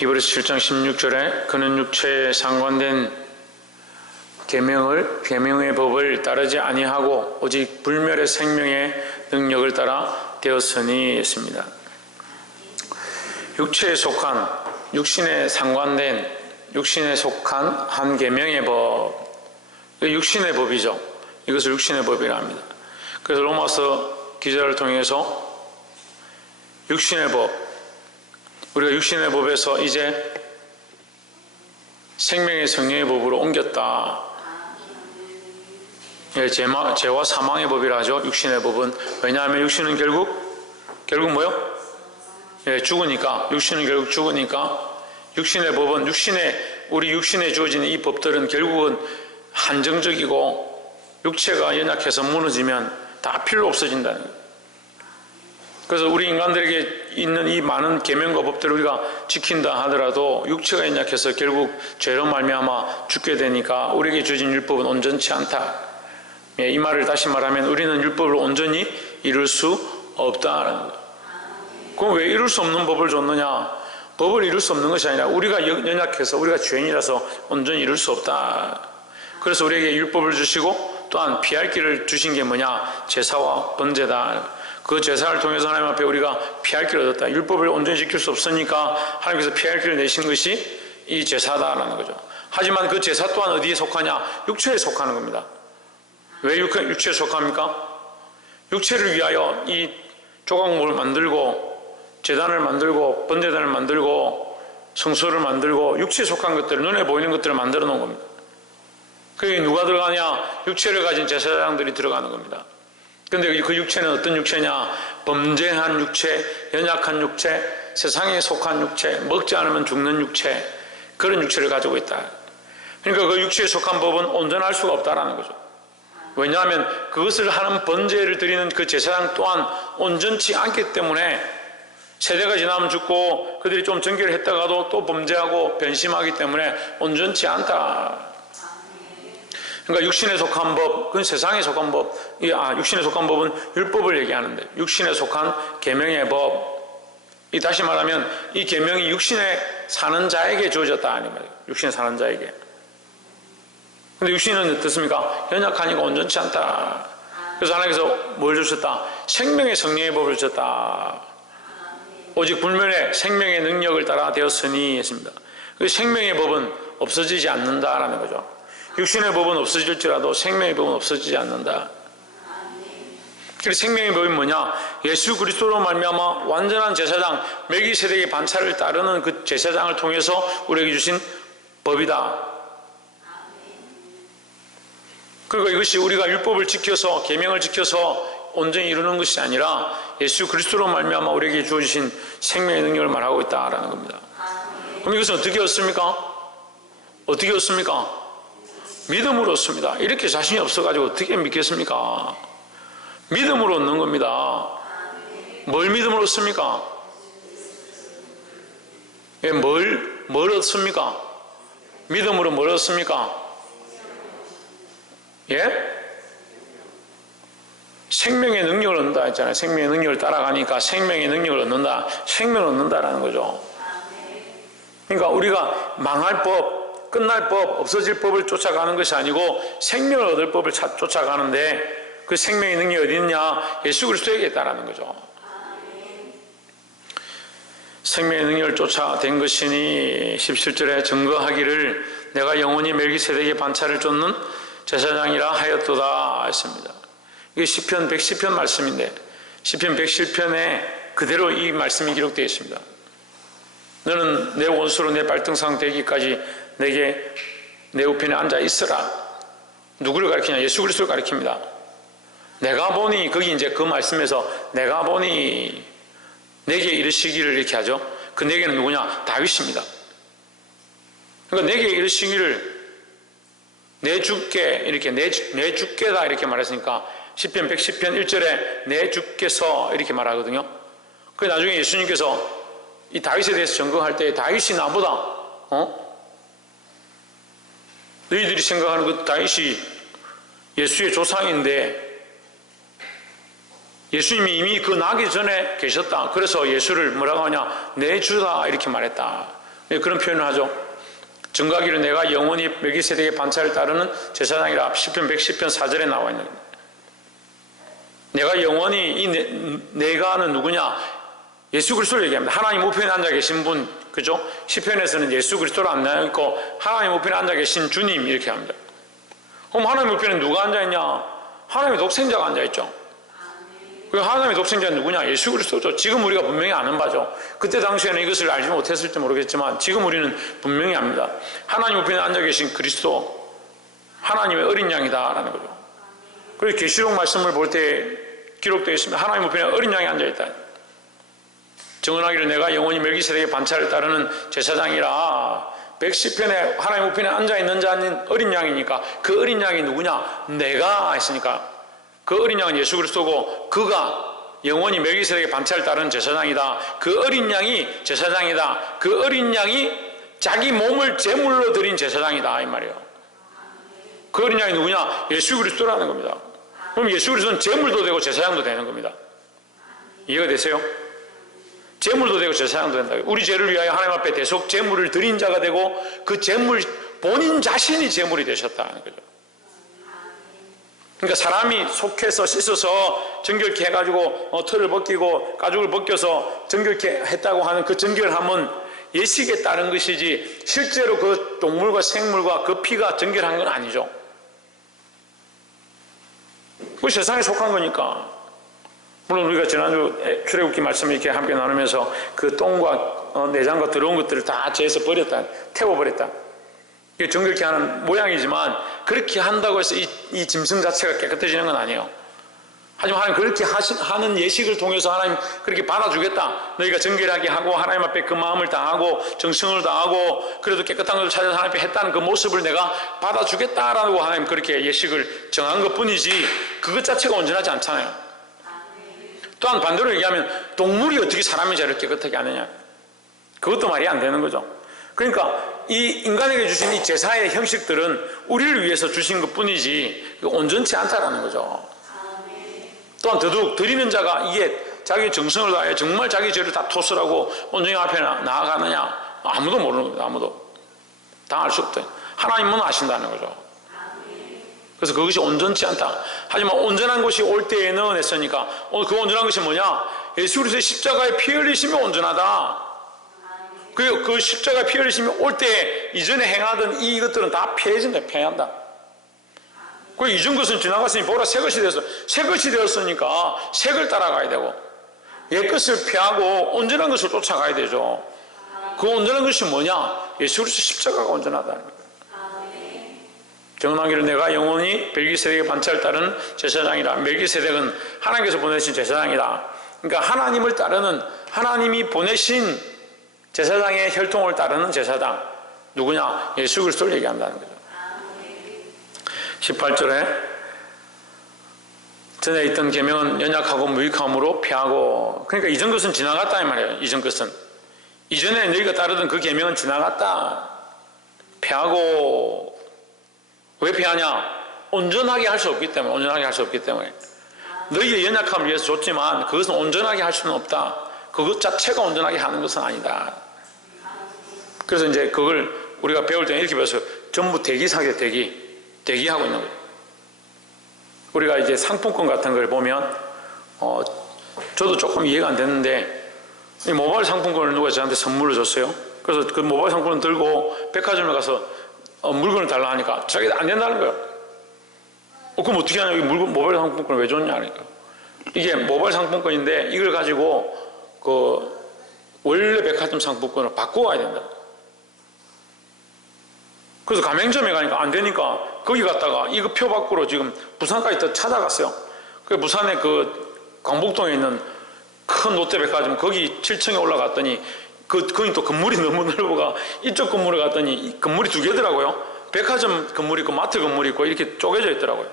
히브리서 7장 16절에 그는 육체에 상관된 계명의 법을 따르지 아니하고 오직 불멸의 생명의 능력을 따라 되었으니 했습니다. 육체에 속한, 육신에 상관된, 육신에 속한 한 계명의 법, 육신의 법이죠. 이것을 육신의 법이라 합니다. 그래서 로마서 기자를 통해서 육신의 법, 우리가 육신의 법에서 이제 생명의 성령의 법으로 옮겼다. 예, 죄와 사망의 법이라 하죠. 육신의 법은. 왜냐하면 육신은 결국 뭐요? 예, 죽으니까. 육신은 결국 죽으니까. 육신의 법은 우리 육신에 주어지는 이 법들은 결국은 한정적이고 육체가 연약해서 무너지면 다 필요 없어진다는 거예요. 그래서 우리 인간들에게 있는 이 많은 계명과 법들을 우리가 지킨다 하더라도 육체가 연약해서 결국 죄로 말미암아 죽게 되니까 우리에게 주어진 율법은 온전치 않다. 이 말을 다시 말하면 우리는 율법을 온전히 이룰 수 없다는 거예요. 그럼 왜 이룰 수 없는 법을 줬느냐? 법을 이룰 수 없는 것이 아니라 우리가 연약해서 우리가 죄인이라서 온전히 이룰 수 없다. 그래서 우리에게 율법을 주시고 또한 피할 길을 주신 게 뭐냐? 제사와 번제다. 그 제사를 통해서 하나님 앞에 우리가 피할 길을 얻었다. 율법을 온전히 지킬 수 없으니까 하나님께서 피할 길을 내신 것이 이 제사다라는 거죠. 하지만 그 제사 또한 어디에 속하냐? 육체에 속하는 겁니다. 왜 육체에 속합니까? 육체를 위하여 이 조각목을 만들고 제단을 만들고 번제단을 만들고 성소를 만들고 육체에 속한 것들을, 눈에 보이는 것들을 만들어 놓은 겁니다. 그게 누가 들어가냐? 육체를 가진 제사장들이 들어가는 겁니다. 그런데 그 육체는 어떤 육체냐? 범죄한 육체, 연약한 육체, 세상에 속한 육체, 먹지 않으면 죽는 육체, 그런 육체를 가지고 있다. 그러니까 그 육체에 속한 법은 온전할 수가 없다라는 거죠. 왜냐하면 그것을 하는 번제를 드리는 그 제사장 또한 온전치 않기 때문에 세대가 지나면 죽고 그들이 좀 정결을 했다가도 또 범죄하고 변심하기 때문에 온전치 않다. 그러니까 육신에 속한 법, 그건 세상에 속한 법. 육신에 속한 법은 율법을 얘기하는데 육신에 속한 계명의 법. 다시 말하면 이 계명이 육신에 사는 자에게 주어졌다 아니 말이에요. 육신에 사는 자에게. 근데 육신은 어떻습니까? 연약하니까 온전치 않다. 그래서 하나님께서 뭘 주셨다? 생명의 성령의 법을 주셨다. 오직 불멸의 생명의 능력을 따라 되었으니 했습니다. 그 생명의 법은 없어지지 않는다라는 거죠. 육신의 법은 없어질지라도 생명의 법은 없어지지 않는다. 그래서 생명의 법이 뭐냐? 예수 그리스도로 말미암아 완전한 제사장, 멜기세덱의 반차를 따르는 그 제사장을 통해서 우리에게 주신 법이다. 그리고 이것이 우리가 율법을 지켜서 계명을 지켜서 온전히 이루는 것이 아니라 예수 그리스도로 말미암아 우리에게 주어주신 생명의 능력을 말하고 있다라는 겁니다. 그럼 이것은 어떻게 얻습니까? 어떻게 얻습니까? 믿음으로 얻습니다. 이렇게 자신이 없어가지고 어떻게 믿겠습니까? 믿음으로 얻는 겁니다. 뭘 믿음으로 얻습니까? 예, 뭘 얻습니까? 믿음으로 뭘 얻습니까? 예? 생명의 능력을 얻는다 했잖아요. 생명의 능력을 따라가니까 생명의 능력을 얻는다. 생명을 얻는다라는 거죠. 그러니까 우리가 망할 법, 끝날 법, 없어질 법을 쫓아가는 것이 아니고 생명을 얻을 법을 쫓아가는데 그 생명의 능력이 어디 있냐? 예수 그리스도에게 있다라는 거죠. 생명의 능력을 쫓아된 것이니 17절에 증거하기를 내가 영원히 멜기세덱의 반차를 쫓는 제사장이라 하였도다 했습니다. 이게 시편 110편 말씀인데 시편 110편에 그대로 이 말씀이 기록되어 있습니다. 너는 내 원수로 내 발등상 되기까지 내게 내 우편에 앉아 있으라. 누구를 가리키냐? 예수 그리스도를 가리킵니다. 내가 보니, 거기 이제 그 말씀에서 내가 보니 내게 이르시기를 이렇게 하죠. 그 내게는 누구냐? 다윗입니다. 그러니까 내게 이르시기를 내 주께 이렇게 내 주께다 이렇게 말했으니까 시편 110편 1절에 내 주께서 이렇게 말하거든요. 그 나중에 예수님께서 이 다윗에 대해서 증거할 때 다윗이 나보다 너희들이 생각하는 그 다윗이 예수의 조상인데 예수님이 이미 그 나기 전에 계셨다. 그래서 예수를 뭐라고 하냐? 내 주다 이렇게 말했다. 그런 표현을 하죠. 증거하기를 내가 영원히 멜기세덱의 반차를 따르는 제사장이라. 시편 110편 4절에 나와 있는 겁니다. 내가 영원히, 내가는 누구냐? 예수 그리스도를 얘기합니다. 하나님 우편에 앉아 계신 분, 그죠? 시편에서는 예수 그리스도를 안 나있고 하나님 우편에 앉아 계신 주님 이렇게 합니다. 그럼 하나님 우편에 누가 앉아있냐? 하나님의 독생자가 앉아있죠. 그 하나님의 독생자는 누구냐? 예수 그리스도죠. 지금 우리가 분명히 아는 바죠. 그때 당시에는 이것을 알지 못했을지 모르겠지만 지금 우리는 분명히 압니다. 하나님 우편에 앉아 계신 그리스도, 하나님의 어린 양이다라는 거죠. 그래서 계시록 말씀을 볼 때 기록되어 있습니다. 하나님 우편에 어린 양이 앉아있다. 증언하기를 내가 영원히 멜기세덱의 반차를 따르는 제사장이라. 110편에 하나님 우편에 앉아있는 자는 어린 양이니까 그 어린 양이 누구냐? 내가 했으니까 그 어린 양은 예수 그리스도고 그가 영원히 멜기세덱의 반차를 따르는 제사장이다. 그 어린 양이 제사장이다. 그 어린 양이 자기 몸을 제물로 드린 제사장이다 이 말이에요. 그 어린 양이 누구냐? 예수 그리스도라는 겁니다. 그럼 예수 그리스도는 제물도 되고 제사장도 되는 겁니다. 이해가 되세요? 제물도 되고 제사장도 된다. 우리 죄를 위하여 하나님 앞에 대속 제물을 드린 자가 되고 그 제물 본인 자신이 제물이 되셨다는 거죠. 그러니까 사람이 속해서 씻어서 정결케 해가지고 털을 벗기고 가죽을 벗겨서 정결케 했다고 하는 그 정결함은 예식에 따른 것이지 실제로 그 동물과 생물과 그 피가 정결한 건 아니죠. 그 세상에 속한 거니까. 물론 우리가 지난주 출애굽기 말씀을 이렇게 함께 나누면서 그 똥과 내장과 더러운 것들을 다 재서 버렸다, 태워버렸다. 이게 정결케 하는 모양이지만 그렇게 한다고 해서 이 짐승 자체가 깨끗해지는 건 아니에요. 하지만 하나님 그렇게 하는 예식을 통해서 하나님 그렇게 받아주겠다. 너희가 정결하게 하고 하나님 앞에 그 마음을 다하고 정성을 다하고 그래도 깨끗한 것을 찾아서 하나님 앞에 했다는 그 모습을 내가 받아주겠다라고 하나님 그렇게 예식을 정한 것 뿐이지 그것 자체가 온전하지 않잖아요. 또한 반대로 얘기하면 동물이 어떻게 사람의 죄를 깨끗하게 하느냐. 그것도 말이 안 되는 거죠. 그러니까 이 인간에게 주신 이 제사의 형식들은 우리를 위해서 주신 것 뿐이지 온전치 않다라는 거죠. 또한 더더욱 드리는 자가 이게 자기 정성을 다해 정말 자기 죄를 다 토설하고 온전히 앞에 나아가느냐. 아무도 모르는 겁니다. 아무도. 다 알 수 없다. 하나님은 아신다는 거죠. 그래서 그것이 온전치 않다. 하지만 온전한 것이 올 때에는 했으니까 그 온전한 것이 뭐냐? 예수 그리스도의 십자가에 피 흘리심이 온전하다. 그 십자가에 피 흘리심이 올 때 이전에 행하던 이것들은 다 폐해진다. 폐한다. 그 이전 것은 지나갔으니 보라 새 것이 되었어. 새 것이 되었으니까 새 걸 따라가야 되고 옛 것을 피하고 온전한 것을 쫓아가야 되죠. 그 온전한 것이 뭐냐? 예수 그리스도 십자가가 온전하다는 거예요. 정언하기를 내가 영원히 멜기세덱의 반차를 따르는 제사장이라. 멜기세덱은 하나님께서 보내신 제사장이다. 그러니까 하나님을 따르는 하나님이 보내신 제사장의 혈통을 따르는 제사장. 누구냐? 예수 그리스도를 얘기한다는 거죠. 18절에 전에 있던 계명은 연약하고 무익함으로 피하고. 그러니까 이전 것은 지나갔다 이 말이에요. 이전 것은 이전에 너희가 따르던 그 계명은 지나갔다. 피하고. 왜 피하냐? 온전하게 할 수 없기 때문에. 온전하게 할 수 없기 때문에. 너희의 연약함을 위해서 줬지만 그것은 온전하게 할 수는 없다. 그것 자체가 온전하게 하는 것은 아니다. 그래서 이제 그걸 우리가 배울 때는 이렇게 배웠어요. 전부 대기사격 대기하고 있는 거예요. 우리가 이제 상품권 같은 걸 보면 저도 조금 이해가 안 됐는데 이 모바일 상품권을 누가 저한테 선물로 줬어요. 그래서 그 모바일 상품권을 들고 백화점에 가서 물건을 달라 하니까 자기가 안 된다는 거예요. 그럼 어떻게 하냐? 이 모바일 상품권을 왜 줬냐? 하니까 이게 모바일 상품권인데 이걸 가지고 그 원래 백화점 상품권을 바꾸어 가야 된다. 그래서 가맹점에 가니까 안 되니까 거기 갔다가 이거 표 바꾸러 지금 부산까지 더 찾아갔어요. 그 부산에 그 광복동에 있는 큰 롯데백화점 거기 7층에 올라갔더니 거기 또 건물이 너무 넓어가 이쪽 건물에 갔더니 건물이 두 개더라고요. 백화점 건물이 있고 마트 건물이 있고 이렇게 쪼개져 있더라고요.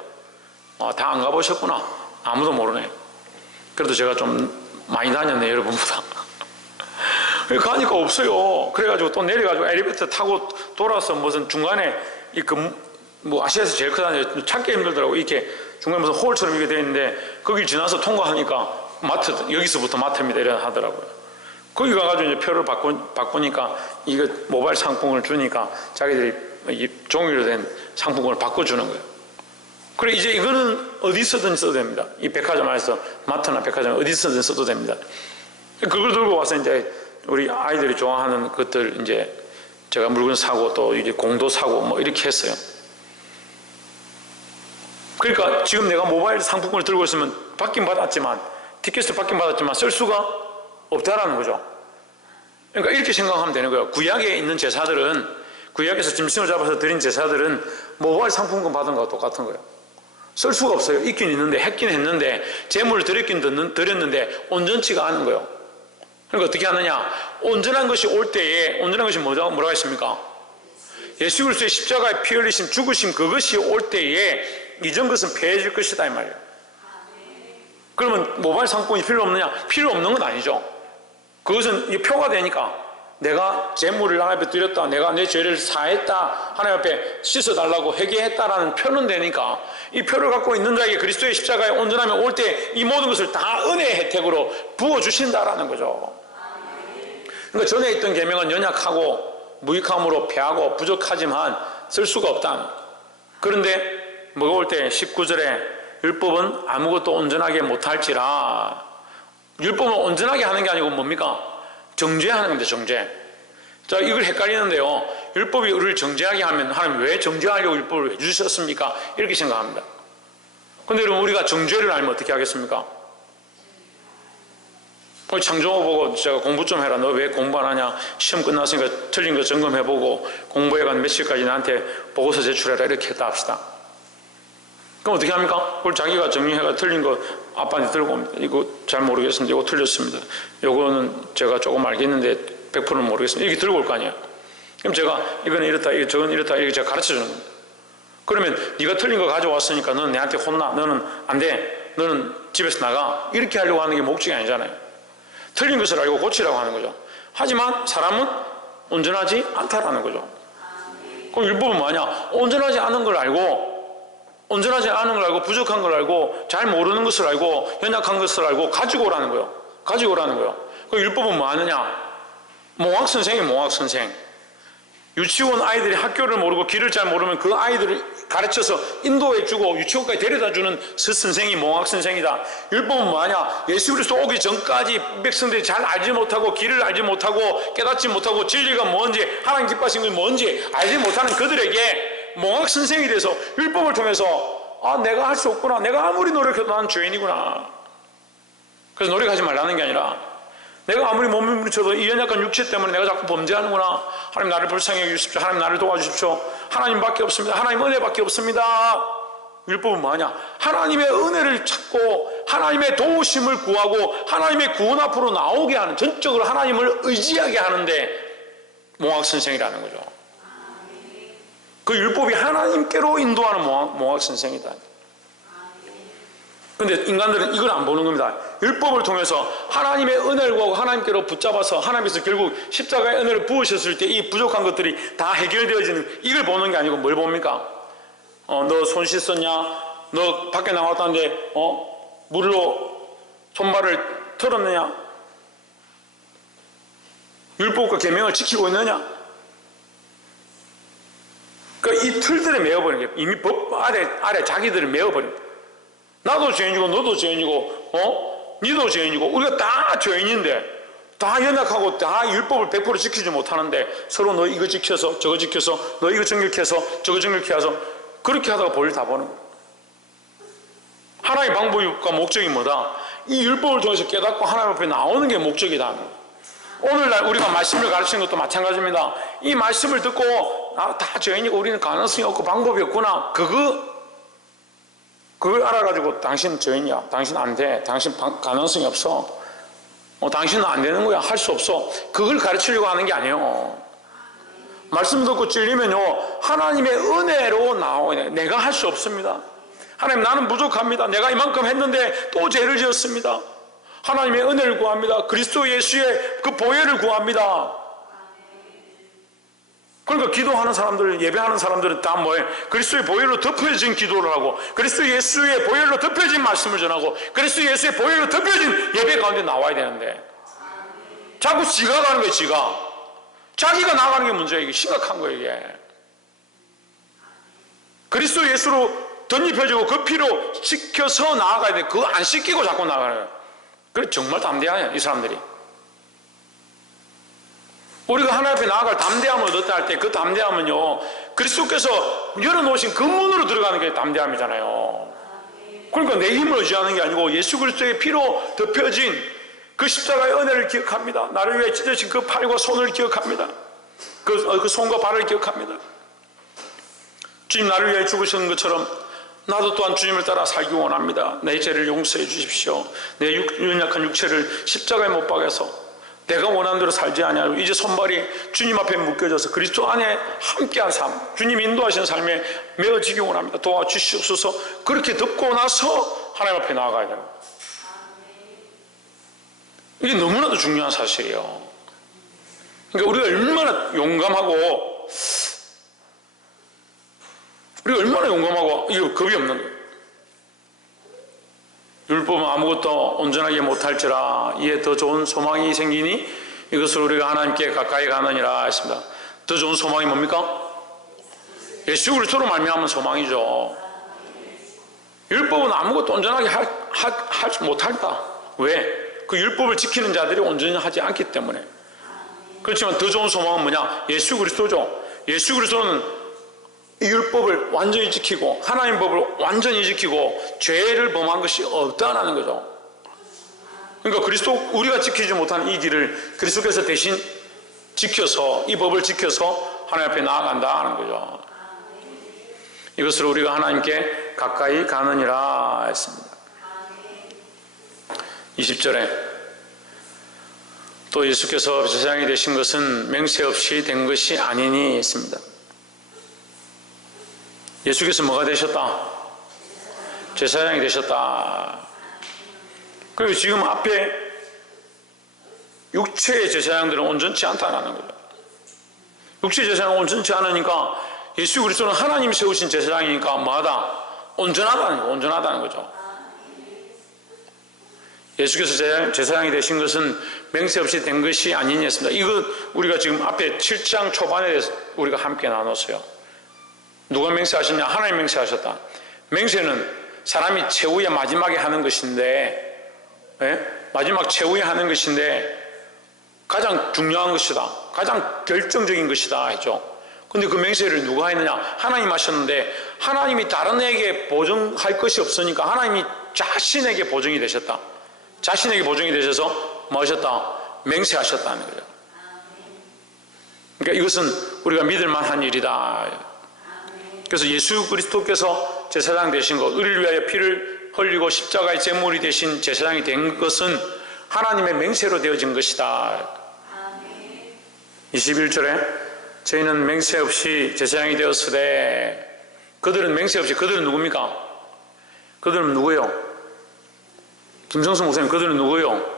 다 안 가보셨구나. 아무도 모르네. 그래도 제가 좀 많이 다녔네 여러분보다. 가니까 없어요. 그래가지고 또 내려가지고 엘리베이터 타고 돌아서 무슨 중간에 뭐 아시아에서 제일 크다는데 찾기 힘들더라고. 이렇게 중간에 무슨 홀처럼 이렇게 되어 있는데 거길 지나서 통과하니까 마트 여기서부터 마트입니다 이래 하더라고요. 거기 가가지고 이제 표를 바꾸니까 이거 모바일 상품을 주니까 자기들이 이 종이로 된 상품권을 바꿔주는 거예요. 그래 이제 이거는 어디서든 써도 됩니다. 이 백화점에서 마트나 백화점 어디서든 써도 됩니다. 그걸 들고 와서 이제 우리 아이들이 좋아하는 것들 이제 제가 물건 사고 또 이제 공도 사고 뭐 이렇게 했어요. 그러니까 지금 내가 모바일 상품권을 들고 있으면 받긴 받았지만 티켓을 받긴 받았지만 쓸 수가 없다라는 거죠. 그러니까 이렇게 생각하면 되는 거예요. 구약에 있는 제사들은 구약에서 짐승을 잡아서 드린 제사들은 모바일 상품권 받은 거와 똑같은 거예요. 쓸 수가 없어요. 있긴 있는데 했긴 했는데 재물을 드렸긴 드렸는데 온전치가 않은 거예요. 그러니까 어떻게 하느냐? 온전한 것이 올 때에 온전한 것이 뭐라고 했습니까? 예수 그리스도의 십자가에 피 흘리심 죽으심 그것이 올 때에 이전 것은 폐해질 것이다 이 말이에요. 그러면 모바일 상품권이 필요 없느냐? 필요 없는 건 아니죠. 그것은 이 표가 되니까 내가 재물을 하나님 앞에 드렸다, 내가 내 죄를 사했다, 하나님 앞에 씻어달라고 회개했다라는 표는 되니까 이 표를 갖고 있는 자에게 그리스도의 십자가에 온전함이 올 때 이 모든 것을 다 은혜의 혜택으로 부어주신다라는 거죠. 그러니까 전에 있던 계명은 연약하고 무익함으로 패하고 부족하지만 쓸 수가 없다. 그런데 뭐가 올 때 19절에 율법은 아무것도 온전하게 못할지라. 율법은 온전하게 하는 게 아니고 뭡니까? 정죄하는 건데 정죄. 자, 이걸 헷갈리는데요. 율법이 우리를 정죄하게 하면 하나님 왜 정죄하려고 율법을 왜 주셨습니까? 이렇게 생각합니다. 근데 여러분 우리가 정죄를 알면 어떻게 하겠습니까? 창조호 보고 제가 공부 좀 해라. 너 왜 공부 안 하냐? 시험 끝났으니까 틀린 거 점검해보고 공부해간 며칠까지 나한테 보고서 제출해라. 이렇게 했다 합시다. 그럼 어떻게 합니까? 그걸 자기가 정리해가 틀린 거 아빠한테 들고 옵니다. 이거 잘 모르겠습니다. 이거 틀렸습니다. 이거는 제가 조금 알겠는데 100%는 모르겠습니다. 이렇게 들고 올 거 아니에요. 그럼 제가 이거는 이렇다, 저건 이렇다 이렇게 제가 가르쳐 주는 겁니다. 그러면 네가 틀린 거 가져왔으니까 너는 내한테 혼나. 너는 안 돼. 너는 집에서 나가. 이렇게 하려고 하는 게 목적이 아니잖아요. 틀린 것을 알고 고치라고 하는 거죠. 하지만 사람은 온전하지 않다라는 거죠. 그럼 율법은 뭐냐? 온전하지 않은 걸 알고 온전하지 않은 걸 알고 부족한 걸 알고 잘 모르는 것을 알고 연약한 것을 알고 가지고 오라는 거예요. 가지고 오라는 거예요. 그 율법은 뭐 하느냐? 몽학선생이 몽학선생. 유치원 아이들이 학교를 모르고 길을 잘 모르면 그 아이들을 가르쳐서 인도해주고 유치원까지 데려다주는 선생이 몽학선생이다. 율법은 뭐하냐? 예수 그리스도 오기 전까지 백성들이 잘 알지 못하고 길을 알지 못하고 깨닫지 못하고 진리가 뭔지 하나님 기뻐하신 게 뭔지 알지 못하는 그들에게 몽학선생이 돼서 율법을 통해서 아 내가 할 수 없구나. 내가 아무리 노력해도 난 죄인이구나. 그래서 노력하지 말라는 게 아니라 내가 아무리 몸을 부딪혀도 이 연약한 육체 때문에 내가 자꾸 범죄하는구나. 하나님 나를 불쌍히 여기십시오. 하나님 나를 도와주십시오. 하나님밖에 없습니다. 하나님 은혜밖에 없습니다. 율법은 뭐하냐? 하나님의 은혜를 찾고 하나님의 도우심을 구하고 하나님의 구원 앞으로 나오게 하는, 전적으로 하나님을 의지하게 하는데 몽학선생이라는 거죠. 그 율법이 하나님께로 인도하는 몽학선생이다. 그런데 인간들은 이걸 안 보는 겁니다. 율법을 통해서 하나님의 은혜를 구하고 하나님께로 붙잡아서 하나님께서 결국 십자가의 은혜를 부으셨을 때 이 부족한 것들이 다 해결되어지는, 이걸 보는 게 아니고 뭘 봅니까? 너 손 씻었냐? 너 밖에 나왔다는데 물로 손발을 털었느냐? 율법과 계명을 지키고 있느냐? 그러니까 이 틀들에 메어버린 게 이미 법 아래 자기들을 메어버립니다. 나도 죄인이고 너도 죄인이고 니도 죄인이고 우리가 다 죄인인데 다 연약하고 다 율법을 100% 지키지 못하는데 서로 너 이거 지켜서 저거 지켜서 너 이거 정결해서 저거 정결케 해서 그렇게 하다가 볼일 다 보는 거예요. 하나님의 방법과 목적이 뭐다? 이 율법을 통해서 깨닫고 하나님 앞에 나오는 게 목적이다. 오늘날 우리가 말씀을 가르치는 것도 마찬가지입니다. 이 말씀을 듣고 다 죄인이고 우리는 가능성이 없고 방법이 없구나. 그걸 알아가지고 당신 죄인이야. 당신 안 돼. 당신 가능성이 없어. 당신은 안 되는 거야. 할 수 없어. 그걸 가르치려고 하는 게 아니에요. 말씀 듣고 찔리면요, 하나님의 은혜로 나오야 돼. 내가 할 수 없습니다. 하나님 나는 부족합니다. 내가 이만큼 했는데 또 죄를 지었습니다. 하나님의 은혜를 구합니다. 그리스도 예수의 그 보혈을 구합니다. 그러니까 기도하는 사람들, 예배하는 사람들은 다 뭐예요? 그리스도의 보혈로 덮여진 기도를 하고 그리스도 예수의 보혈로 덮여진 말씀을 전하고 그리스도 예수의 보혈로 덮여진 예배 가운데 나와야 되는데 자꾸 지가 가는 거예요. 지가. 자기가 나가는 게 문제예요. 이게 심각한 거예요. 이게. 그리스도 예수로 덧입혀지고 그 피로 씻겨서 나아가야 돼. 그거 안 씻기고 자꾸 나가는 거예요. 그래 정말 담대해요. 이 사람들이. 우리가 하나님 앞에 나아갈 담대함을 얻었다 할 때 그 담대함은요, 그리스도께서 열어놓으신 그 문으로 들어가는 게 담대함이잖아요. 그러니까 내 힘을 의지하는 게 아니고 예수 그리스도의 피로 덮여진 그 십자가의 은혜를 기억합니다. 나를 위해 찢어진 그 팔과 손을 기억합니다. 그 손과 발을 기억합니다. 주님 나를 위해 죽으시는 것처럼 나도 또한 주님을 따라 살기 원합니다. 내 죄를 용서해 주십시오. 내 연약한 육체를 십자가에 못 박아서 내가 원하는 대로 살지 아니하고 이제 손발이 주님 앞에 묶여져서 그리스도 안에 함께한 삶, 주님 인도하시는 삶에 메어지기 원합니다. 도와주시옵소서. 그렇게 듣고 나서 하나님 앞에 나아가야 돼요. 이게 너무나도 중요한 사실이에요. 그러니까 우리가 얼마나 용감하고 이거 겁이 없는 거예요. 율법은 아무것도 온전하게 못할지라 이에 더 좋은 소망이 생기니 이것을 우리가 하나님께 가까이 가느니라 했습니다. 더 좋은 소망이 뭡니까? 예수 그리스도로 말미암은 소망이죠. 율법은 아무것도 온전하게 못한다. 왜? 그 율법을 지키는 자들이 온전히 하지 않기 때문에. 그렇지만 더 좋은 소망은 뭐냐? 예수 그리스도죠. 예수 그리스도는 이 율법을 완전히 지키고 하나님 법을 완전히 지키고 죄를 범한 것이 없다는 거죠. 그러니까 그리스도 우리가 지키지 못하는 이 길을 그리스도께서 대신 지켜서 이 법을 지켜서 하나님 앞에 나아간다 하는 거죠. 이것을 우리가 하나님께 가까이 가느니라 했습니다. 20절에 또 예수께서 제사장이 되신 것은 맹세 없이 된 것이 아니니 했습니다. 예수께서 뭐가 되셨다? 제사장이 되셨다. 그리고 지금 앞에 육체의 제사장들은 온전치 않다는 거죠. 육체의 제사장은 온전치 않으니까 예수 그리스도는 하나님이 세우신 제사장이니까 뭐하다? 온전하다는 거죠. 예수께서 제사장이 되신 것은 맹세 없이 된 것이 아니니 했습니다. 이거 우리가 지금 앞에 7장 초반에 우리가 함께 나눴어요. 누가 맹세하셨냐? 하나님 맹세하셨다. 맹세는 사람이 최후에 마지막에 하는 것인데, 마지막 최후에 하는 것인데 가장 중요한 것이다. 가장 결정적인 것이다 했죠. 근데 그 맹세를 누가 했느냐? 하나님 하셨는데 하나님이 다른 에게 보증할 것이 없으니까 하나님이 자신에게 보증이 되셨다. 자신에게 보증이 되셔서 뭐 하셨다? 맹세하셨다는 거죠. 그러니까 이것은 우리가 믿을 만한 일이다. 그래서 예수 그리스도께서 제사장 되신 것, 우리를 위하여 피를 흘리고 십자가의 제물이 되신 제사장이 된 것은 하나님의 맹세로 되어진 것이다. 21절에 저희는 맹세 없이 제사장이 되었으되 그들은 맹세 없이, 그들은 누굽니까? 그들은 누구예요? 김성수 목사님, 그들은 누구예요?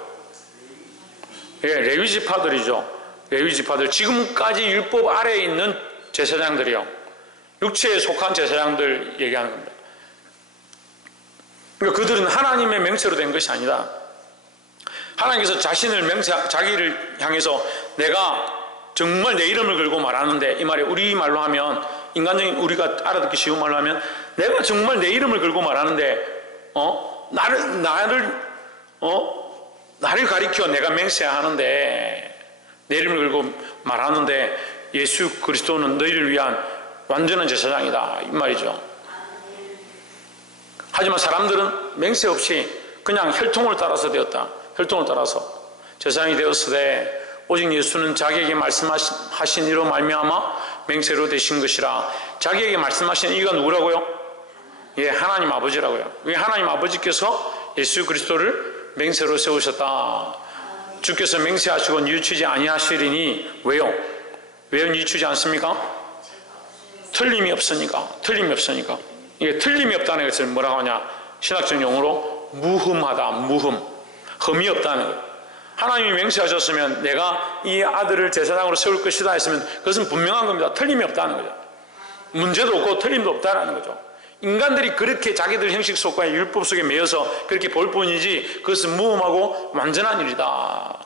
예, 레위 지파들이죠. 레위 지파들, 지금까지 율법 아래에 있는 제사장들이요. 육체에 속한 제사장들 얘기하는 겁니다. 그러니까 그들은 하나님의 맹세로 된 것이 아니다. 하나님께서 자기를 향해서 내가 정말 내 이름을 걸고 말하는데, 이 말에 우리 말로 하면, 인간적인 우리가 알아듣기 쉬운 말로 하면, 내가 정말 내 이름을 걸고 말하는데, 나를 가리켜 내가 맹세하는데, 내 이름을 걸고 말하는데, 예수 그리스도는 너희를 위한 완전한 제사장이다 이 말이죠. 하지만 사람들은 맹세 없이 그냥 혈통을 따라서 되었다. 혈통을 따라서 제사장이 되었으되 오직 예수는 자기에게 말씀하신 이로 말미암아 맹세로 되신 것이라. 자기에게 말씀하신 이가 누구라고요? 예, 하나님 아버지라고요. 하나님 아버지께서 예수 그리스도를 맹세로 세우셨다. 주께서 맹세하시고 뉘우치지 아니하시리니 왜요? 왜 뉘우치지 않습니까? 틀림이 없으니까. 이게 틀림이 없다는 것을 뭐라고 하냐? 신학적 용어로 무흠하다. 흠이 없다는 거예요. 하나님이 맹세하셨으면 내가 이 아들을 제사장으로 세울 것이다 했으면 그것은 분명한 겁니다. 틀림이 없다는 거죠. 문제도 없고 틀림도 없다는 거죠. 인간들이 그렇게 자기들 형식 속과 율법 속에 매여서 그렇게 볼 뿐이지 그것은 무흠하고 완전한 일이다.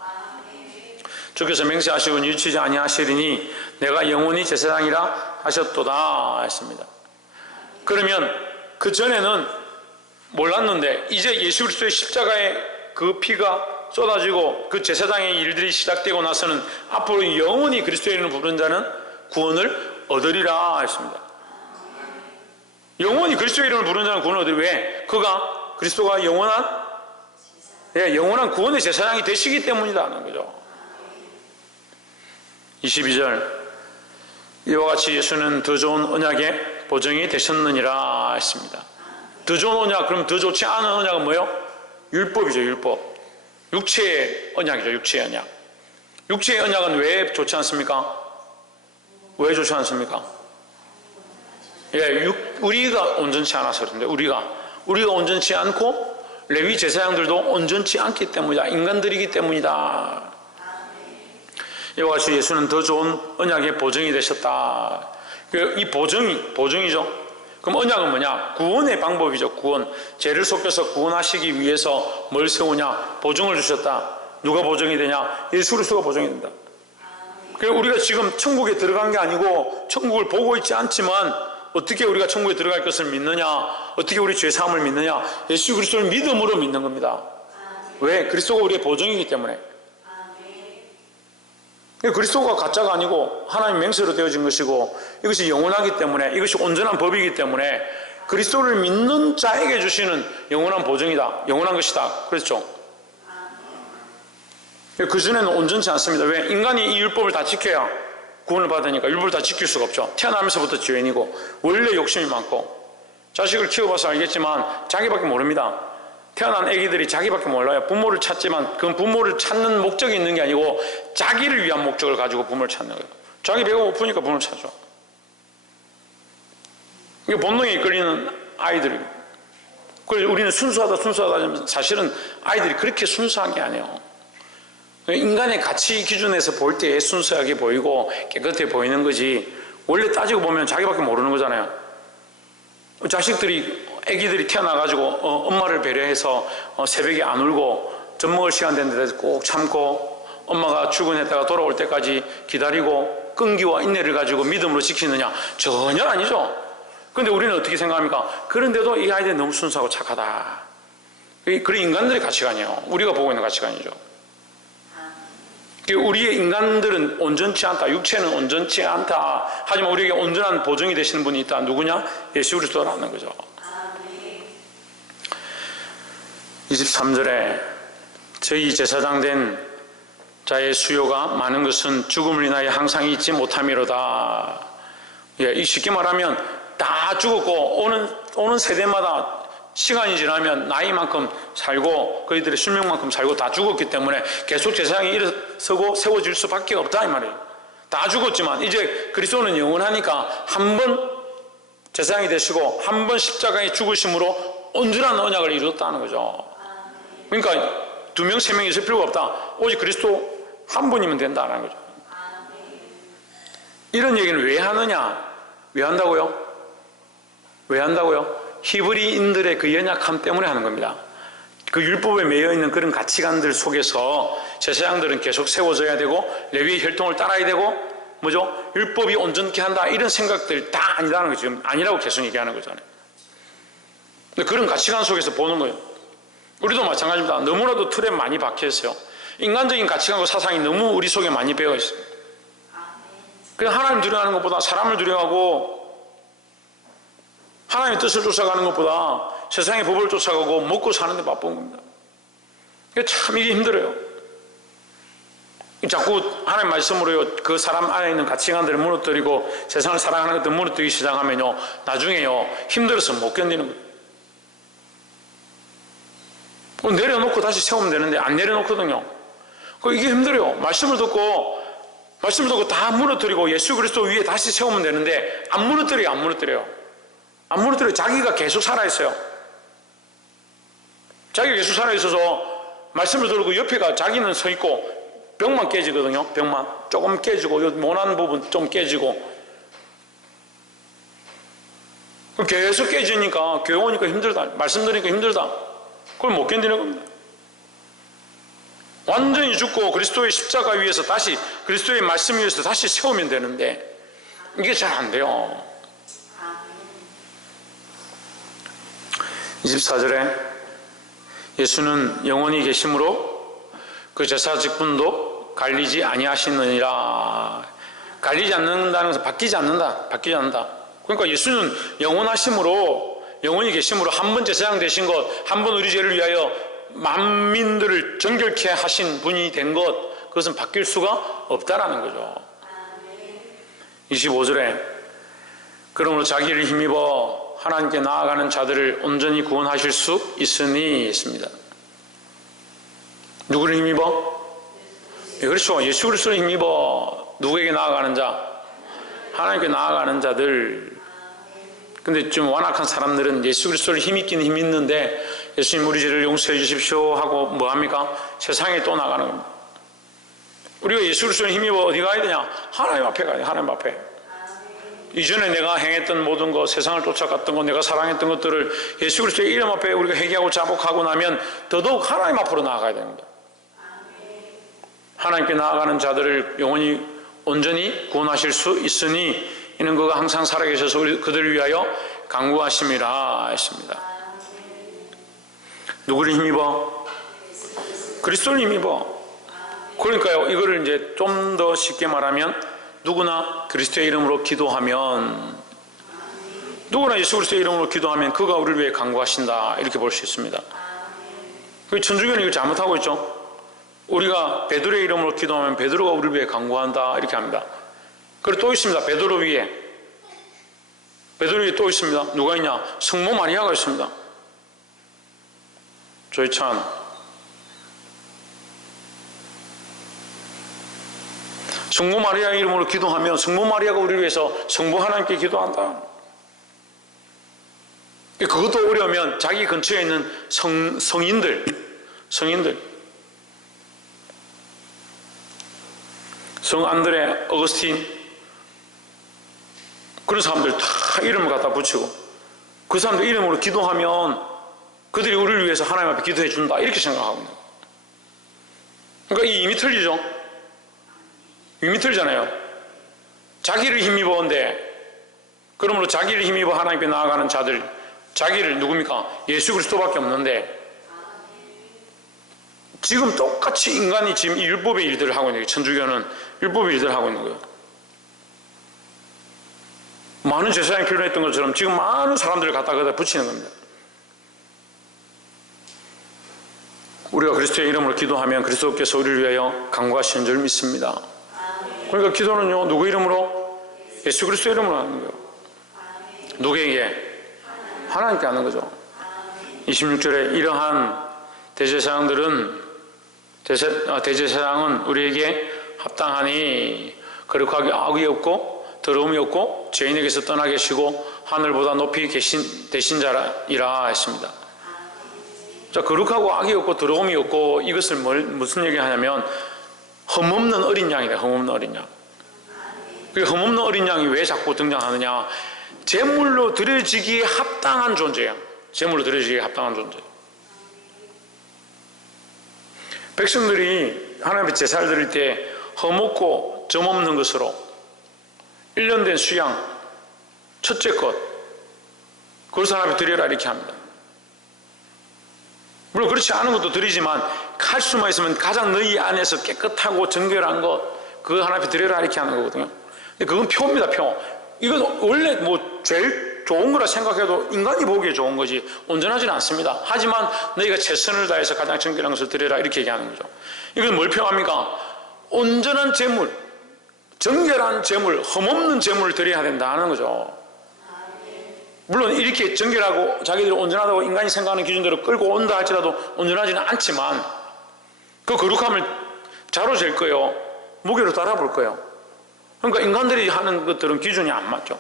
주께서 맹세하시고 뉘우치지 아니하시리니 내가 영원히 제사장이라 하셨도다 했습니다. 그러면 그 전에는 몰랐는데 이제 예수 그리스도의 십자가의 그 피가 쏟아지고 그 제사장의 일들이 시작되고 나서는 앞으로 영원히 그리스도의 이름을 부르는 자는 구원을 얻으리라 했습니다. 영원히 그리스도의 이름을 부르는 자는 구원을 얻으리. 왜? 그리스도가 영원한 구원의 제사장이 되시기 때문이다 하는 거죠. 22절, 이와 같이 예수는 더 좋은 언약의 보증이 되셨느니라 했습니다. 더 좋은 언약, 그럼 더 좋지 않은 언약은 뭐예요? 율법이죠. 율법. 육체의 언약이죠. 육체의 언약. 육체의 언약은 왜 좋지 않습니까? 왜 좋지 않습니까? 우리가 온전치 않아서 그런데 우리가 온전치 않고 레위 제사장들도 온전치 않기 때문이다. 인간들이기 때문이다. 이와 같이 예수는 더 좋은 언약의 보증이 되셨다. 이 보증이죠. 그럼 언약은 뭐냐? 구원의 방법이죠. 구원. 죄를 속여서 구원하시기 위해서 뭘 세우냐? 보증을 주셨다. 누가 보증이 되냐? 예수 그리스도가 보증이 된다. 그래서 우리가 지금 천국에 들어간 게 아니고 천국을 보고 있지 않지만 어떻게 우리가 천국에 들어갈 것을 믿느냐? 어떻게 우리 죄사함을 믿느냐? 예수 그리스도를 믿음으로 믿는 겁니다. 왜? 그리스도가 우리의 보증이기 때문에. 그리스도가 가짜가 아니고 하나님 맹세로 되어진 것이고 이것이 영원하기 때문에 이것이 온전한 법이기 때문에 그리스도를 믿는 자에게 주시는 영원한 보증이다. 영원한 것이다. 그렇죠? 그전에는 온전치 않습니다. 왜? 인간이 이 율법을 다 지켜야 구원을 받으니까 율법을 다 지킬 수가 없죠. 태어나면서부터 죄인이고 원래 욕심이 많고 자식을 키워봐서 알겠지만 자기밖에 모릅니다. 태어난 아기들이 자기밖에 몰라요. 부모를 찾지만 그 부모를 찾는 목적이 있는 게 아니고 자기를 위한 목적을 가지고 부모를 찾는 거예요. 자기 배가 고프니까 부모를 찾죠. 이게 본능에 이끌리는 아이들이고, 그래서 우리는 순수하다 하지만 사실은 아이들이 그렇게 순수한 게 아니에요. 인간의 가치 기준에서 볼 때 순수하게 보이고 깨끗해 보이는 거지 원래 따지고 보면 자기밖에 모르는 거잖아요. 애기들이 태어나가지고 엄마를 배려해서 새벽에 안 울고 젖 먹을 시간 된 데서 꼭 참고 엄마가 출근했다가 돌아올 때까지 기다리고 끈기와 인내를 가지고 믿음으로 지키느냐? 전혀 아니죠. 그런데 우리는 어떻게 생각합니까? 그런데도 이 아이들이 너무 순수하고 착하다. 그게 인간들의 가치관이에요. 우리가 보고 있는 가치관이죠. 우리의 인간들은 온전치 않다. 육체는 온전치 않다. 하지만 우리에게 온전한 보증이 되시는 분이 있다. 누구냐? 예수 그리스도라는 거죠. 23절에 저희 제사장 된 자의 수요가 많은 것은 죽음을 인하여 항상 잊지 못함이로다. 쉽게 말하면 다 죽었고 오는 세대마다 시간이 지나면 나이만큼 살고 그들의 수명만큼 살고 다 죽었기 때문에 계속 제사장이 일어서고 세워질 수밖에 없다 이 말이에요. 다 죽었지만 이제 그리스도는 영원하니까 한 번 제사장이 되시고 한 번 십자가에 죽으심으로 온전한 언약을 이루었다는 거죠. 그러니까 2명, 3명이 있을 필요가 없다. 오직 그리스도 한 분이면 된다는 거죠. 이런 얘기는 왜 하느냐? 왜 한다고요? 왜 한다고요? 히브리인들의 그 연약함 때문에 하는 겁니다. 그 율법에 매여 있는 그런 가치관들 속에서 제사장들은 계속 세워져야 되고 레위의 혈통을 따라야 되고 뭐죠? 율법이 온전케 한다 이런 생각들 다 아니라는 거죠. 지금 아니라고 계속 얘기하는 거잖아요. 근데 그런 가치관 속에서 보는 거예요. 우리도 마찬가지입니다. 너무나도 틀에 많이 박혀 있어요. 인간적인 가치관과 사상이 너무 우리 속에 많이 배어 있어요. 그냥 하나님 두려워하는 것보다 사람을 두려워하고 하나님의 뜻을 쫓아가는 것보다 세상의 법을 쫓아가고 먹고 사는 데 바쁜 겁니다. 참 이게 힘들어요. 자꾸 하나님 말씀으로 그 사람 안에 있는 가치관들을 무너뜨리고 세상을 사랑하는 것들 무너뜨리기 시작하면요 나중에요 힘들어서 못 견디는 거예요. 내려놓고 다시 세우면 되는데 안 내려놓거든요. 이게 힘들어요. 말씀을 듣고 다 무너뜨리고 예수 그리스도 위에 다시 세우면 되는데 안 무너뜨려요. 자기가 계속 살아있어요. 자기가 계속 살아있어서 말씀을 들고 옆에가 자기는 서 있고 벽만 깨지거든요. 벽만 조금 깨지고 모난 부분 좀 깨지고 계속 깨지니까 교회 오니까 힘들다. 말씀 들으니까 힘들다. 그걸 못 견디는 겁니다. 완전히 죽고 그리스도의 십자가 위에서 다시 그리스도의 말씀 위에서 다시 세우면 되는데 이게 잘 안 돼요. 24절에 예수는 영원히 계심으로 그 제사 직분도 갈리지 아니하시느니라. 갈리지 않는다는 것은 바뀌지 않는다. 그러니까 예수는 영원하심으로, 영원히 계심으로 한 번 제사장 되신 것, 한 번 우리 죄를 위하여 만민들을 정결케 하신 분이 된 것, 그것은 바뀔 수가 없다라는 거죠. 25절에 그러므로 자기를 힘입어 하나님께 나아가는 자들을 온전히 구원하실 수 있으니 있습니다. 누구를 힘입어? 예, 그렇죠. 예수 그리스도를 힘입어 누구에게 나아가는 자? 하나님께 나아가는 자들. 근데 좀 완악한 사람들은 예수 그리스도를 힘입기는 힘입는데 예수님 우리 죄를 용서해 주십시오 하고 뭐합니까? 세상에 또 나가는 겁니다. 우리가 예수 그리스도를 힘입어 어디 가야 되냐? 하나님 앞에 가야 돼. 하나님 앞에. 이전에 내가 행했던 모든 것, 세상을 쫓아갔던 것, 내가 사랑했던 것들을 예수 그리스도의 이름 앞에 우리가 회개하고 자복하고 나면 더더욱 하나님 앞으로 나아가야 됩니다. 하나님께 나아가는 자들을 영원히 온전히 구원하실 수 있으니 이는 그가 항상 살아계셔서 그들을 위하여 간구하심이라 했습니다. 누구를 힘입어? 그리스도를 힘입어. 그러니까요, 이거를 이제 좀 더 쉽게 말하면 누구나 그리스도의 이름으로 기도하면, 누구나 예수 그리스도의 이름으로 기도하면 그가 우리를 위해 간구하신다, 이렇게 볼 수 있습니다. 천주교는 이걸 잘못하고 있죠. 우리가 베드로의 이름으로 기도하면 베드로가 우리를 위해 간구한다, 이렇게 합니다. 그리고 또 있습니다. 베드로 위에 또 있습니다. 누가 있냐? 성모 마리아가 있습니다. 조이찬, 성모 마리아 이름으로 기도하면 성모 마리아가 우리를 위해서 성부 하나님께 기도한다. 그것도 어려우면 자기 근처에 있는 성인들 성 안드레, 어거스틴, 그런 사람들 다 이름을 갖다 붙이고 그 사람들 이름으로 기도하면 그들이 우리를 위해서 하나님 앞에 기도해 준다, 이렇게 생각합니다. 그러니까 이미 틀리죠. 이미 틀리잖아요. 자기를 힘입어인데, 그러므로 자기를 힘입어 하나님께 나아가는 자들, 자기를 누굽니까? 예수 그리스도밖에 없는데 지금 똑같이 인간이 지금 율법의 일들을 하고 있는 거예요. 천주교는 율법의 일들을 하고 있는 거예요. 많은 제사장이 필요했던 것처럼 지금 많은 사람들을 갖다가 붙이는 겁니다. 우리가 그리스도의 이름으로 기도하면 그리스도께서 우리를 위하여 간구하시는 줄 믿습니다. 그러니까 기도는요, 누구 이름으로? 예수 그리스도의 이름으로 하는 거예요. 누구에게? 하나님께 하는 거죠. 26절에 이러한 대제사장은 우리에게 합당하니 거룩하게 악이 없고 더러움이 없고 죄인에게서 떠나 계시고 하늘보다 높이 계신 대신자이라 했습니다. 자, 거룩하고 악이 없고 더러움이 없고, 이것을 무슨 얘기 하냐면 흠없는 어린 양이다. 흠없는 어린 양. 그 흠없는 어린 양이 왜 자꾸 등장하느냐? 제물로 드려지기에 합당한 존재야. 제물로 드려지기에 합당한 존재. 백성들이 하나님 앞에 제사를 드릴 때 흠없고 점없는 것으로 1년 된 수양, 첫째 것, 그것을 하나님 앞에 드려라, 이렇게 합니다. 물론 그렇지 않은 것도 드리지만 할 수만 있으면 가장 너희 안에서 깨끗하고 정결한 것, 그거 하나님 앞에 드려라, 이렇게 하는 거거든요. 근데 그건 표입니다, 표. 이건 원래 제일 좋은 거라 생각해도 인간이 보기에 좋은 거지 온전하지는 않습니다. 하지만 너희가 최선을 다해서 가장 정결한 것을 드려라, 이렇게 얘기하는 거죠. 이건 뭘 표합니까? 온전한 제물, 정결한 제물, 흠없는 제물을 드려야 된다는 거죠. 물론 이렇게 정결하고 자기들이 온전하다고 인간이 생각하는 기준대로 끌고 온다 할지라도 온전하지는 않지만 그 거룩함을 자로 잴 거예요. 무게로 따라볼 거예요. 그러니까 인간들이 하는 것들은 기준이 안 맞죠.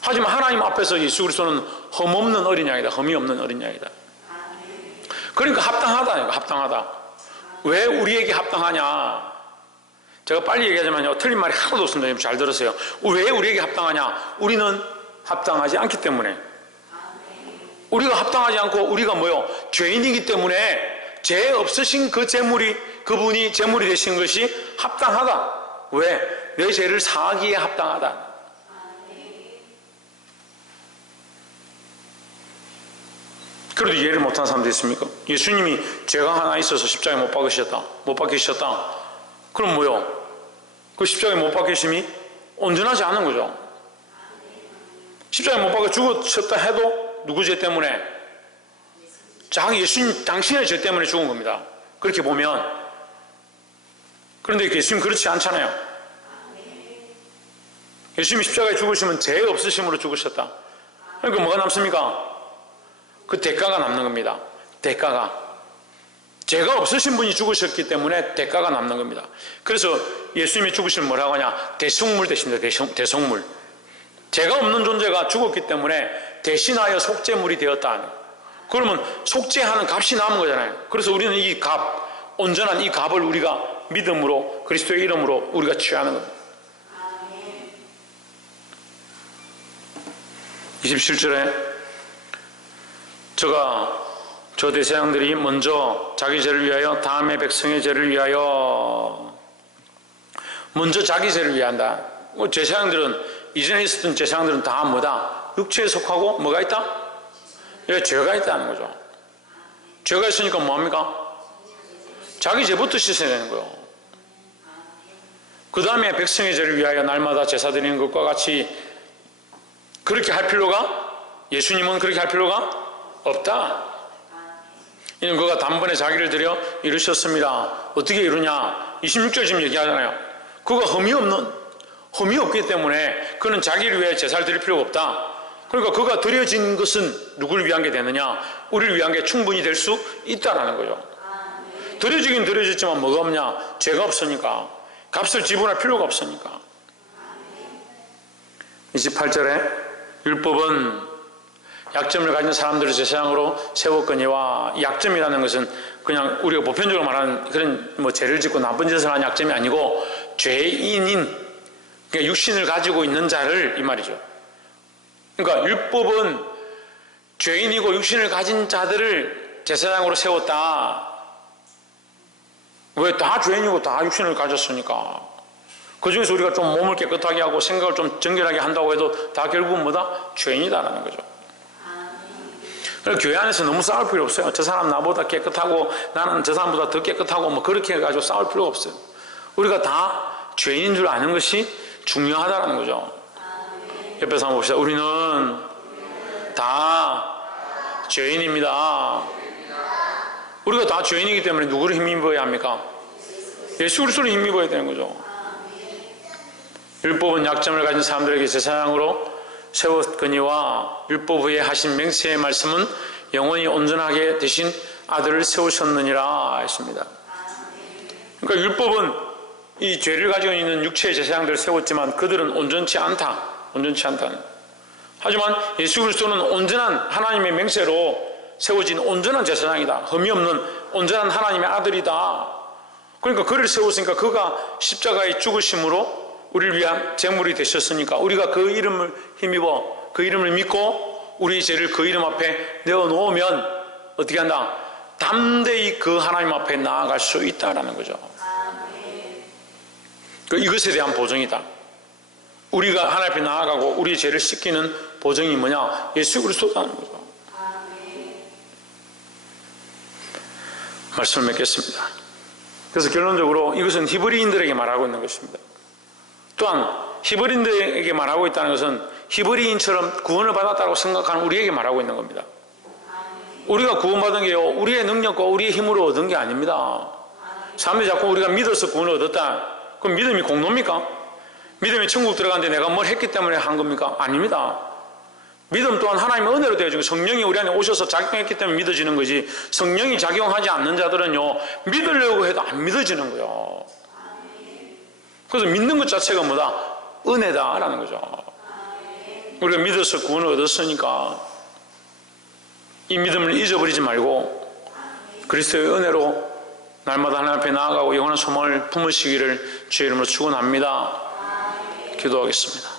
하지만 하나님 앞에서 예수 그리스도는 흠없는 어린 양이다. 흠이 없는 어린 양이다. 그러니까 합당하다. 합당하다. 왜 우리에게 합당하냐? 제가 빨리 얘기하자면요, 틀린 말이 하나도 없습니다. 잘 들으세요. 왜 우리에게 합당하냐? 우리는 합당하지 않기 때문에. 우리가 합당하지 않고 우리가 죄인이기 때문에 죄 없으신 그 제물이, 그분이 제물이 되신 것이 합당하다. 왜? 내 죄를 사하기에 합당하다. 그래도 이해를 못하는 사람도 있습니까? 예수님이 죄가 하나 있어서 십자가에 못 박히셨다. 그럼 뭐요? 그 십자가에 못 박히심이 온전하지 않은 거죠. 십자가에 못 박혀 죽었다 해도 누구 죄 때문에? 예수님 당신의 죄 때문에 죽은 겁니다. 그렇게 보면. 그런데 예수님 그렇지 않잖아요. 예수님이 십자가에 죽으시면 죄 없으심으로 죽으셨다. 그러니까 뭐가 남습니까? 그 대가가 남는 겁니다. 대가가. 죄가 없으신 분이 죽으셨기 때문에 대가가 남는 겁니다. 그래서 예수님이 죽으시면 뭐라고 하냐? 대속물 되십니다. 대속물. 죄가 없는 존재가 죽었기 때문에 대신하여 속죄물이 되었다. 그러면 속죄하는 값이 남은 거잖아요. 그래서 우리는 이 값, 온전한 이 값을 우리가 믿음으로, 그리스도의 이름으로 우리가 취하는 겁니다. 27절에 저 대제사장들이 먼저 자기 죄를 위하여 다음에 백성의 죄를 위하여 먼저 자기 죄를 위한다. 제사장들은 이전에 있었던 제사장들은 다 뭐다? 육체에 속하고 뭐가 있다? 예, 죄가 있다는 거죠. 죄가 있으니까 뭐합니까? 자기 죄부터 씻어야 되는 거예요. 그 다음에 백성의 죄를 위하여 날마다 제사 드리는 것과 같이 그렇게 할 필요가, 예수님은 그렇게 할 필요가 없다. 이는 그가 단번에 자기를 들여 이루셨습니다. 어떻게 이루냐? 26절 지금 얘기하잖아요. 그가 흠이 없기 때문에 그는 자기를 위해 제사를 드릴 필요가 없다. 그러니까 그가 드려진 것은 누구를 위한 게 되느냐? 우리를 위한 게 충분히 될 수 있다라는 거죠. 드려지긴 드려졌지만 뭐가 없냐? 죄가 없으니까. 값을 지불할 필요가 없으니까. 28절에 율법은 약점을 가진 사람들을 제사장으로 세웠거니와, 약점이라는 것은 그냥 우리가 보편적으로 말하는 그런 죄를 짓고 나쁜 짓을 하는 약점이 아니고 죄인인, 그러니까 육신을 가지고 있는 자를 이 말이죠. 그러니까 율법은 죄인이고 육신을 가진 자들을 제사장으로 세웠다. 왜? 다 죄인이고 다 육신을 가졌으니까. 그 중에서 우리가 좀 몸을 깨끗하게 하고 생각을 좀 정결하게 한다고 해도 다 결국은 뭐다? 죄인이다라는 거죠. 그래서 교회 안에서 너무 싸울 필요 없어요. 저 사람 나보다 깨끗하고 나는 저 사람보다 더 깨끗하고 뭐 그렇게 해가지고 싸울 필요가 없어요. 우리가 다 죄인인 줄 아는 것이 중요하다는 거죠. 옆에서 한번 봅시다. 우리는 다 죄인입니다. 우리가 다 죄인이기 때문에 누구를 힘입어야 합니까? 예수 그리스도를 힘입어야 되는 거죠. 율법은 약점을 가진 사람들에게 제사장으로 세웠거니와 율법 후에 하신 맹세의 말씀은 영원히 온전하게 되신 아들을 세우셨느니라 했습니다. 그러니까 율법은 이 죄를 가지고 있는 육체의 제사장들을 세웠지만 그들은 온전치 않다. 하지만 예수 그리스도는 온전한 하나님의 맹세로 세워진 온전한 제사장이다. 흠이 없는 온전한 하나님의 아들이다. 그러니까 그를 세웠으니까 그가 십자가에 죽으심으로 우리를 위한 제물이 되셨으니까 우리가 그 이름을 힘입어 그 이름을 믿고 우리의 죄를 그 이름 앞에 내어놓으면 어떻게 한다? 담대히 그 하나님 앞에 나아갈 수 있다라는 거죠. 이것에 대한 보증이다. 우리가 하나님 앞에 나아가고 우리의 죄를 씻기는 보증이 뭐냐? 예수 그리스도라는 거죠. 말씀을 맺겠습니다. 그래서 결론적으로 이것은 히브리인들에게 말하고 있는 것입니다. 또한 히브리인들에게 말하고 있다는 것은 히브리인처럼 구원을 받았다고 생각하는 우리에게 말하고 있는 겁니다. 우리가 구원받은 게요, 우리의 능력과 우리의 힘으로 얻은 게 아닙니다. 사람들이 자꾸 우리가 믿어서 구원을 얻었다. 그럼 믿음이 공로입니까? 믿음이 천국 들어가는데 내가 뭘 했기 때문에 한 겁니까? 아닙니다. 믿음 또한 하나님의 은혜로 되어지고 성령이 우리 안에 오셔서 작용했기 때문에 믿어지는 거지, 성령이 작용하지 않는 자들은요 믿으려고 해도 안 믿어지는 거예요. 그래서 믿는 것 자체가 뭐다? 은혜다라는 거죠. 우리가 믿어서 구원을 얻었으니까 이 믿음을 잊어버리지 말고 그리스도의 은혜로 날마다 하나님 앞에 나아가고 영원한 소망을 품으시기를 주의 이름으로 축원합니다. 기도하겠습니다.